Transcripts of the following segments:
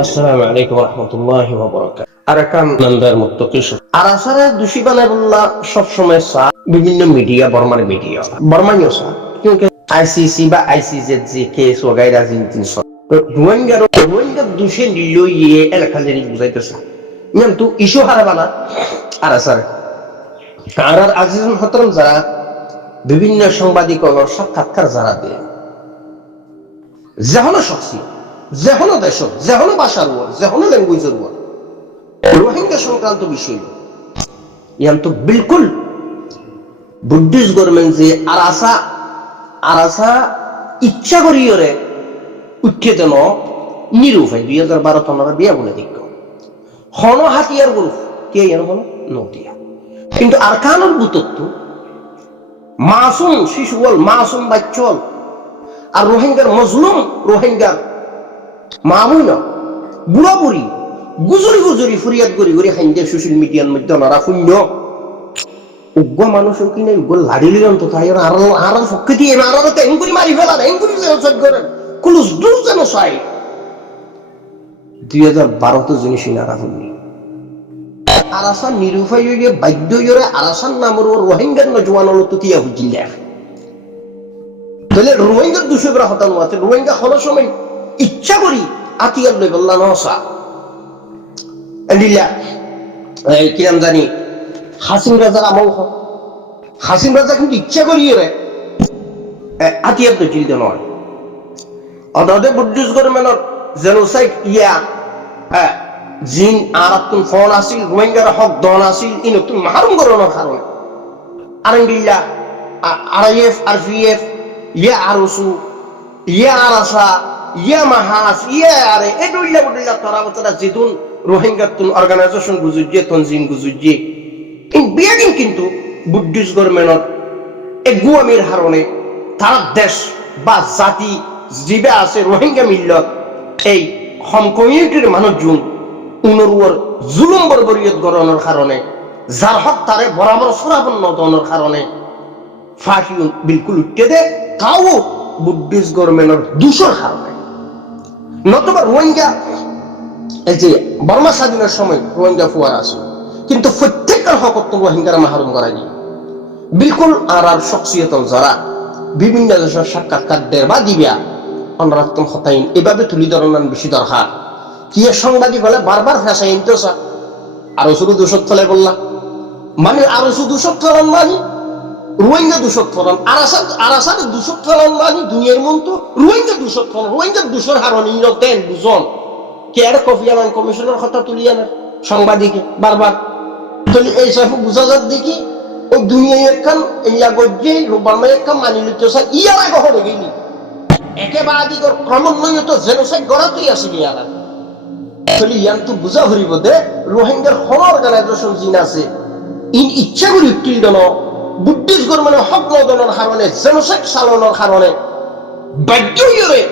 আসসালামু আলাইকুম ওয়া রাহমাতুল্লাহি ওয়া বারাকাতুহু। আরাকান নান্দার মুত্তাকিশু আরাসারে দোষী বানায় বললা সব সময় সা বিভিন্ন মিডিয়া বর্মানীয় সা क्योंकि आईसीसी বা आईसीजे কেস वगैरह জিন সব রোহিঙ্গা দোষী নিলো ইয়ে এলাকা জানি বুঝাইতেছে নিয়ম তো ইস্যু হারাবানা আরাসারে আর আজিজ মুহতারাম যারা বিভিন্ন সাংবাদিকতার সাক্ষাৎকার যারা দেয় যেহনো শখসি যেহনো দেশ যেহনো ভাষার ওয়ার যেহনো ল্যাঙ্গুয়েজের ওয়ার রোহিঙ্গা সংক্রান্ত বিষয় ইয়ান তো বিলকুল বুদ্ধিস্ট গভর্নমেন্ট যে আরাসা ইচ্ছা করিয়রে উঠে যেন নিরুপায় 2012 তনারা বিয়া বলে দিক হন হাতিয়ার গ্রুপ কে ইয়ান হলো নদিয়া কিন্তু আরকানুর বুতত্ব মাসুম শিশু বল মাসুম বাচ্চল আর রোহিঙ্গার মজলুম রোহিঙ্গার মামুই না বুড়া বুড়ি গুজরি ফুরিয়াদ করি হাইন্দে সোশ্যাল মিডিয়ার মধ্যে ওনারা শূন্য উগ্র মানুষও কিনে উগ্র লাড়িলি অন্তত আর পক্ষে দিয়ে আর এঙ্গুরি মারি ফেলান এঙ্গুরি করেন কুলুস দূর যেন চাই 2012 জিনিস নারা শুননি আরাসান নিরুপায় হয়ে বাধ্য হয়ে আরাসান নামের রোহিঙ্গার নজওয়ান হলো তুতিয়া বুঝিলে তাহলে রোহিঙ্গার দুশোরা হতানো আছে রোহিঙ্গা হলো সময় ইচ্ছা করি আতিয়ার লই বললাম নসা এন্ডিলা কি নাম জানি হাসিম রাজার আমল হাসিম রাজা কিন্তু ইচ্ছা করি রে আতিয়ার তো জিলতে নয় অদে বুদ্ধিস্ট গভর্নমেন্টর জেনোসাইড ইয়া জিন আর তুম ফোন আসিল রোহিঙ্গার হক দন আসিল ইন তুম মারুম করোনার কারণে আরেন্ডিলা আরএফ আরপিএফ ইয়া আরসু ইয়া আরাসা ইয়া মাহাস ইয়া আরে এডুল্লা বুডুল্লা তরাবতরা জিদুন রোহিঙ্গা তুন অর্গানাইজেশন গুজুজে তনজিম গুজুজে ইন বিয়াগিন কিন্তু বুদ্ধিস্ট গভর্নমেন্টর এগুয়ামির হারণে তারা দেশ বা জাতি জিবে আছে রোহিঙ্গা মিল্লত এই হম কমিউনিটির মানুষজন উনরুয়ার জুলুম বর্বরিয়ত গড়ানোর কারণে যার হক তারে বরাবর সরাবন্ন দনের কারণে ফাঁসি বিলকুল উঠতে দে তাও বুদ্ধিস্ট গভর্নমেন্টের দূষর কারণে নতুবা রোহিঙ্গা এই যে বর্মা স্বাধীনের সময় রোহিঙ্গা ফুয়ার আছে কিন্তু প্রত্যেকের হক রোহিঙ্গারা মাহরুম করাই বিলকুল আর শখসিয়ত যারা বিভিন্ন দেশের সাক্ষাৎকার দেয় বা দিবিয়া অনরাত্ম হতাইন এভাবে তুলি ধরনান বেশি দরকার কি সাংবাদিক হলে বারবার ফেসা ইনতেছা আরো শুধু দূষক ফলে বললাম মানে আরো শুধু দূষক ফলান মানে রোহিঙ্গা দূষক ফলান আরাসার দূষক ফলান মানে দুনিয়ার মন তো রোহিঙ্গা দূষক ফলান রোহিঙ্গা দূষর হারণ ইনতেন দুজন কেয়ার কফি আনান কমিশনের কথা তুলি আনেন সাংবাদিকে বারবার তাহলে এই সব বুঝা যাক দেখি ওই দুনিয়ায় একখান ইয়া গজ্জে রোবারমা একখান মানি লিতে চাই ইয়ার আগে হলে গেলি একেবারে দিগর ক্রমান্বয়ত জেনোসাইড গড়াতেই আসিনি ইয়ারা তাহলে ইয়ান তো বুঝা হরিব দে রোহিঙ্গার হন অর্গানাইজেশন জিন আছে ইন ইচ্ছা করি উঠিল দন বুদ্ধিস্ট গভর্নমেন্টের হক নদনের কারণে জেনোসাইড চালনের কারণে বাধ্য হয়ে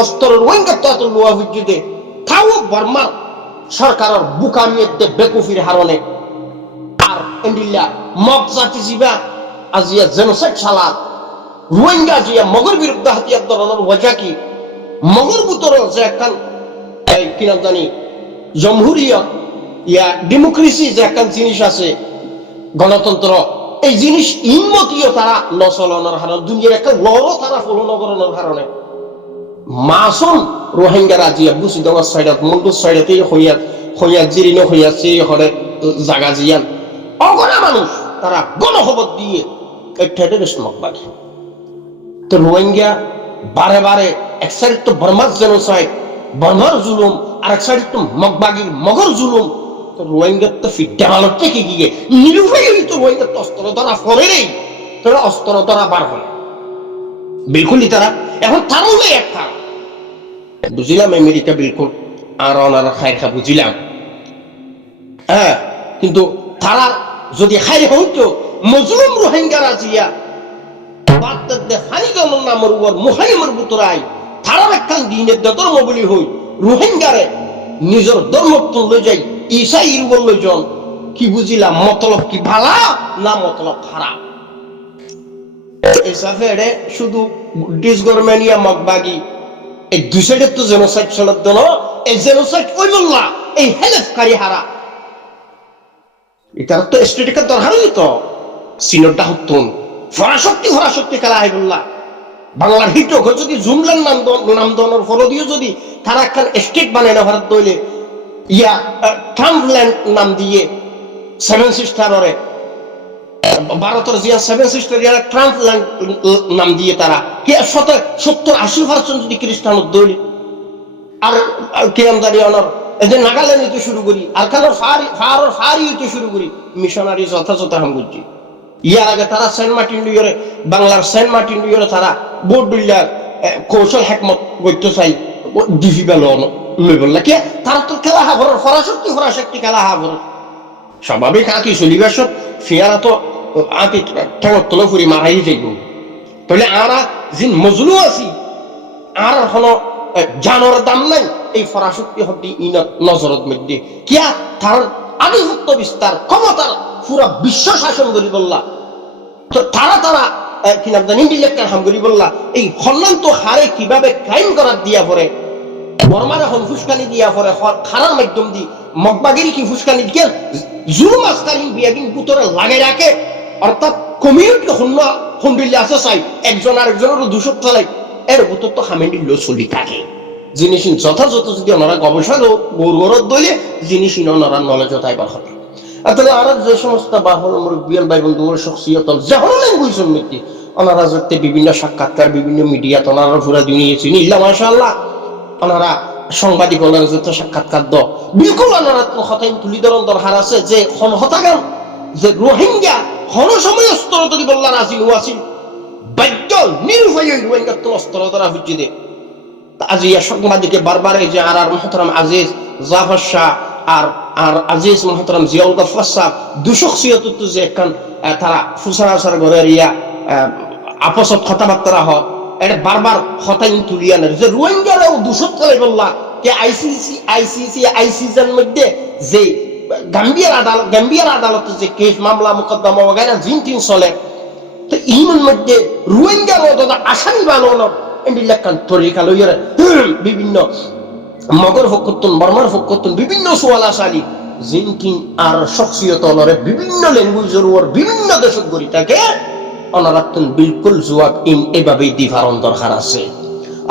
অস্ত্র রোহিঙ্গা তো লোয়া বুঝিতে তাও বর্মা সরকারের বুকামিয়েতে বেকুফির হারণে আর এন্ডিল্লা মগ জাতি জিবা আজিয়া জেনোসাইড চালা রোহিঙ্গা জিয়া মগর বিরুদ্ধে হাতিয়ার ধরনের ওজা কি মগর বুতর যে একখান কি নাম জানি জমহুরিয়ত ইয়া ডেমোক্রেসি যে একখান জিনিস আছে গণতন্ত্র এই জিনিস ইনমতীয় তারা নচলনের কারণে দুনিয়ার একটা লড়ও তারা ফলো নগরণের কারণে মাসুম রোহিঙ্গারা জিয়া বুসি দঙ্গার সাইডত মন্ডুর সাইডতে হইয়া জিরিন হইয়াছে হরে জাগা জিয়ান অগণা মানুষ তারা গণখবর দিয়ে একটা দেশ মকবাগি তো রোহিঙ্গা বারে বারে এক সাইড তো বর্মার জেনোসাইড বর্মার জুলুম আর এক সাইড তো মগবাগির মগর জুলুম তো রোহিঙ্গার তো ফিটটা ভালো থেকে গিয়ে নিরুপায় তো রোহিঙ্গার তো অস্ত্র ধরা ফলে নেই তারা অস্ত্র ধরা বার হয় বিলকুলই তারা এখন তারাও নেই একটা বুঝিলাম আমেরিকা বিলকুল আর ওনারা খাই খা বুঝিলাম হ্যাঁ কিন্তু তারা যদি খাই হইতো মজলুম রোহিঙ্গারা জিয়া রোহিঙ্গারে নিজের ধর্ম লই যাই ঈসা ইরবল লইজন কি বুঝিলাম মতলব কি ভালা না মতলব খারাপ এসাফেরে শুধু বুদ্ধিস্ট গভর্নমেন্ট ইয়া মগবাগি এই দুই সাইডে তো জেনোসাইড চলত এই জেনোসাইড ওই বললা এই হেলেফকারী হারা এটার তো স্টেটিকের দরকারই তো সিনোডা হতুন ফরাশক্তি খেলা হয় বললা বাংলার হিটক যদি জুমলার নাম দনের ফরদিও যদি তারা একখান স্টেট বানায় না ভারত দইলে ইয়া ট্রাম্পল্যান্ড নাম দিয়ে সেভেন সিস্টারে ভারতের জিয়া সেভেন সিস্টার ইয়ারা ট্রাম্পল্যান্ড নাম দিয়ে তারা কে 70-80% যদি খ্রিস্টান দইলে আর কে আমদারি অনার এই যে নাগাল্যান্ড হইতে শুরু করি আর কারণ ফারি হইতে শুরু করি মিশনারি যথাযথ হাম বুঝছি ইয়ার আগে তারা সেন্ট মার্টিন ডিওরে বাংলার সেন্ট মার্টিন ডিওরে তারা বোর্ড বিল্ডার কৌশল হেকমত করতে চাই ডিফি বেল লই বললা কে তারা তো খেলা হাবর ফরাশক্তি খেলা হাবর স্বাভাবিক আঁকি চলিবার সব ফিয়ারা তো আঁকি ঠেঙত তলে ফুরি মারাই যাইব তাহলে আরা যিন মজলু আছি আর হলো জানোর দাম নাই এই ফরাশক্তি হতে ইনত নজরত মধ্যে কিয়া তার আধিপত্য বিস্তার ক্ষমতার পুরা বিশ্ব শাসন করি বললা তো তারা কি নাম জানি ইন্টেলেক্টার হাম করি বললা এই হল্লান্ত হারে কিভাবে ক্রাইম করার দিয়া পরে বর্মার এখন ফুসকানি দিয়া পরে খারার মাধ্যম দি মগবাগিরি কি ফুসকানি দিয়ে জুলুম আস্তারিন বিয়াগিন পুতরে লাগে রাখে অর্থাৎ কমিউনিটি হন্ডিল্লে আছে চাই একজন আরেকজনেরও দূষক চালাই এর ভিতর তো হামেন্ডিল্লো চলি থাকে জিনিস যথাযথ যদি ওনারা গবেষণা গৌরব দইলে জিনিস ওনারা নলেজ তাইবার হবে আসলে আর যে সমস্ত বাহন মুরব্বিয়ান ভাই বন্ধু শখসিয়ত যখন ল্যাঙ্গুয়েজ উন্নতি ওনারা যাতে বিভিন্ন সাক্ষাৎকার বিভিন্ন মিডিয়া ওনারা পুরা দিনিয়েছি নিল্লা মাশাআল্লাহ ওনারা সাংবাদিক ওনারা যাতে সাক্ষাৎকার দ বিলকুল ওনারা হতাইন তুলি ধরন দরকার আছে যে হতাগান যে রোহিঙ্গা হন সময় অস্ত্র তৈরি বললার আসিল ওয়াসিল বাধ্য নিরুপায় রোহিঙ্গা তো অস্ত্র ধরা হচ্ছে দে আজ ইয়া সাংবাদিকে বারবার এই যে আর মোহতারাম আজিজ জাফর শাহ আর আজিজ মোহতারাম জিয়াউল গফফার সাহেব দুশখসিয়ত যে একখান তারা ফুসারাসার ঘরের ইয়া আপসত কথাবার্তা হয় এটা বারবার হতাইন তুলিয়ানের যে রোহিঙ্গারাও দুশক চলে বললা কে আইসিসির মধ্যে যে গাম্বিয়ার আদালতে যে কেস মামলা মোকদ্দমা वगैरह জিন চলে তো ইমন মধ্যে রোহিঙ্গার আসামি বানানো এন্ডিলাকান তরিকা লইয়ার বিভিন্ন মগর ফকতুন বর্মার ফকতুন বিভিন্ন সোয়ালাশালী জিনকিন আর শখসিয়ত লরে বিভিন্ন ল্যাঙ্গুয়েজের ওর বিভিন্ন দেশত গড়ি থাকে অনারাতন বিলকুল জবাব এভাবেই দিফারন দরকার আছে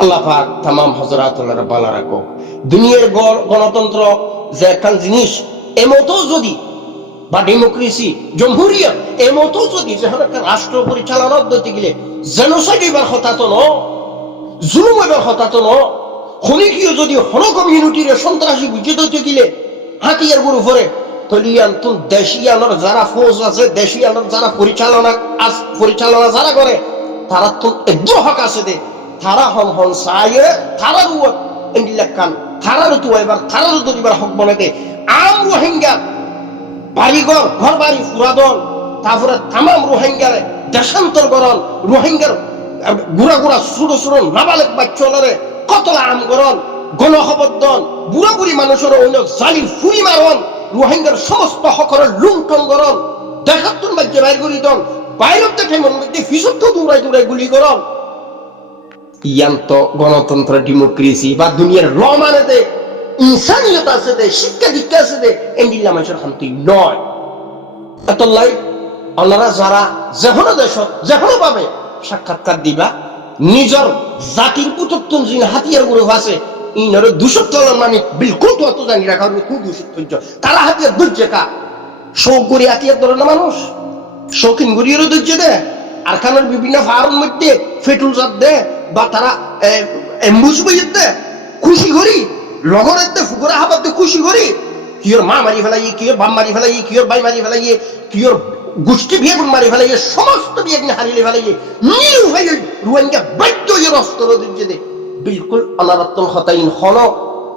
আল্লাহ পাক तमाम হযরতুল্লাহর বালা রাখো দুনিয়ার গণতন্ত্র যে একটা জিনিস এমতো যদি বা ডেমোক্রেসি জমহুরিয়ত এমতো যদি যেখানে একটা রাষ্ট্র পরিচালনা পদ্ধতি গেলে জেনোসাইড এবার হতাতো ন জুলুম এবার হতাতো ন খনিকীয় যদি হন কমিউনিটির সন্ত্রাসী বুঝে দিতে গেলে হাতিয়ার গুরু ফরে তলিয়ান তুন দেশিয়ানোর যারা ফৌজ আছে দেশিয়ানোর যারা পরিচালনা যারা করে তারা তো একদম হক আছে দে তারা হন সায়ে তারা রুয়া ইন্ডিলাকান তারার তো এবার তারার তো এবার হক বনাতে আম রোহিঙ্গা বাড়িঘর ঘর বাড়ি ফুরাদন তারপরে তামাম রোহিঙ্গার দেশান্তর করন রোহিঙ্গার গুড়া ছোট নাবালেক বাচ্চারে কতলা আম করন গণখবরদন বুড়া বুড়ি মানুষের অন্য জালি ফুরি মারন রোহিঙ্গার সমস্ত হকর লুণ্ঠন করন দেখাতুন বাচ্চা বাইর করি দন বাইরের দেখে মন মধ্যে ফিসত্ব দৌড়াই গুলি করন ইয়ান্ত গণতন্ত্র ডেমোক্রেসি বা দুনিয়ার ল মানেতে ইনসানিয়ত আছে দে শিক্ষা দীক্ষা আছে দে এন্ডিল্লা মানুষের শান্তি নয় এতলাই ওনারা যারা যেকোনো দেশ যেকোনো ভাবে সাক্ষাৎকার দিবা নিজের জাতির পুতত্তন যিনি হাতিয়ার গ্রুপ আছে ইনার দুশো চলন মানে বিলকুল তো অত জানি রাখা খুব দুশো তারা হাতিয়ার ধৈর্য কা শোক গড়ি হাতিয়ার ধরে না মানুষ শৌখিন গড়িয়েরও ধৈর্য দে আর খানের বিভিন্ন ফার্ম মধ্যে ফেটুল জাত দে বা তারা এম্বুজ বইয়ের দে খুশি করি লগরের দে ফুকুরা হাবার দে খুশি করি কিওর মা মারি ফেলাই কিওর বাপ মারি ফেলাই কিওর ভাই মারি ফেলাই কিওর গোষ্ঠী বিয়েগুন মারি ফেলাই সমস্ত বিয়েগুন হারিয়ে ফেলাই নিরু ভাই রোহিঙ্গা বাধ্য এর অস্ত্র দিচ্ছে দে বিলকুল অনারত্তন হতাইন হন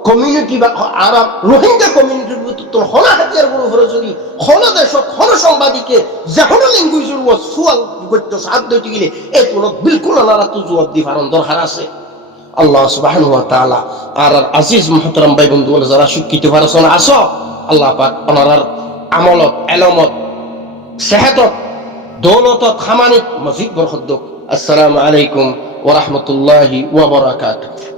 কমিউনিটি বা আরব রোহিঙ্গা কমিউনিটির ভিতর হন হাতিয়ার গুলো ভরে যদি হন দেশক হন সাংবাদিকে যখন ল্যাঙ্গুয়েজের ও সুয়াল করতে সাহায্য দিতে গেলে এই কোনো বিলকুল অনারত্ত জবাব দি ফারন দরকার আছে আল্লাহ সুবহানাহু ওয়া তাআলা আর আজিজ মুহতারাম ভাই বন্ধু যারা শিক্ষিত ফারসন আসো আল্লাহ পাক ওনার আমলত এলমত সেহতত দৌলতত খামানিত মজিদ বরকত দাও আসসালামু আলাইকুম ওয়া রাহমাতুল্লাহি ওয়া বারাকাতুহু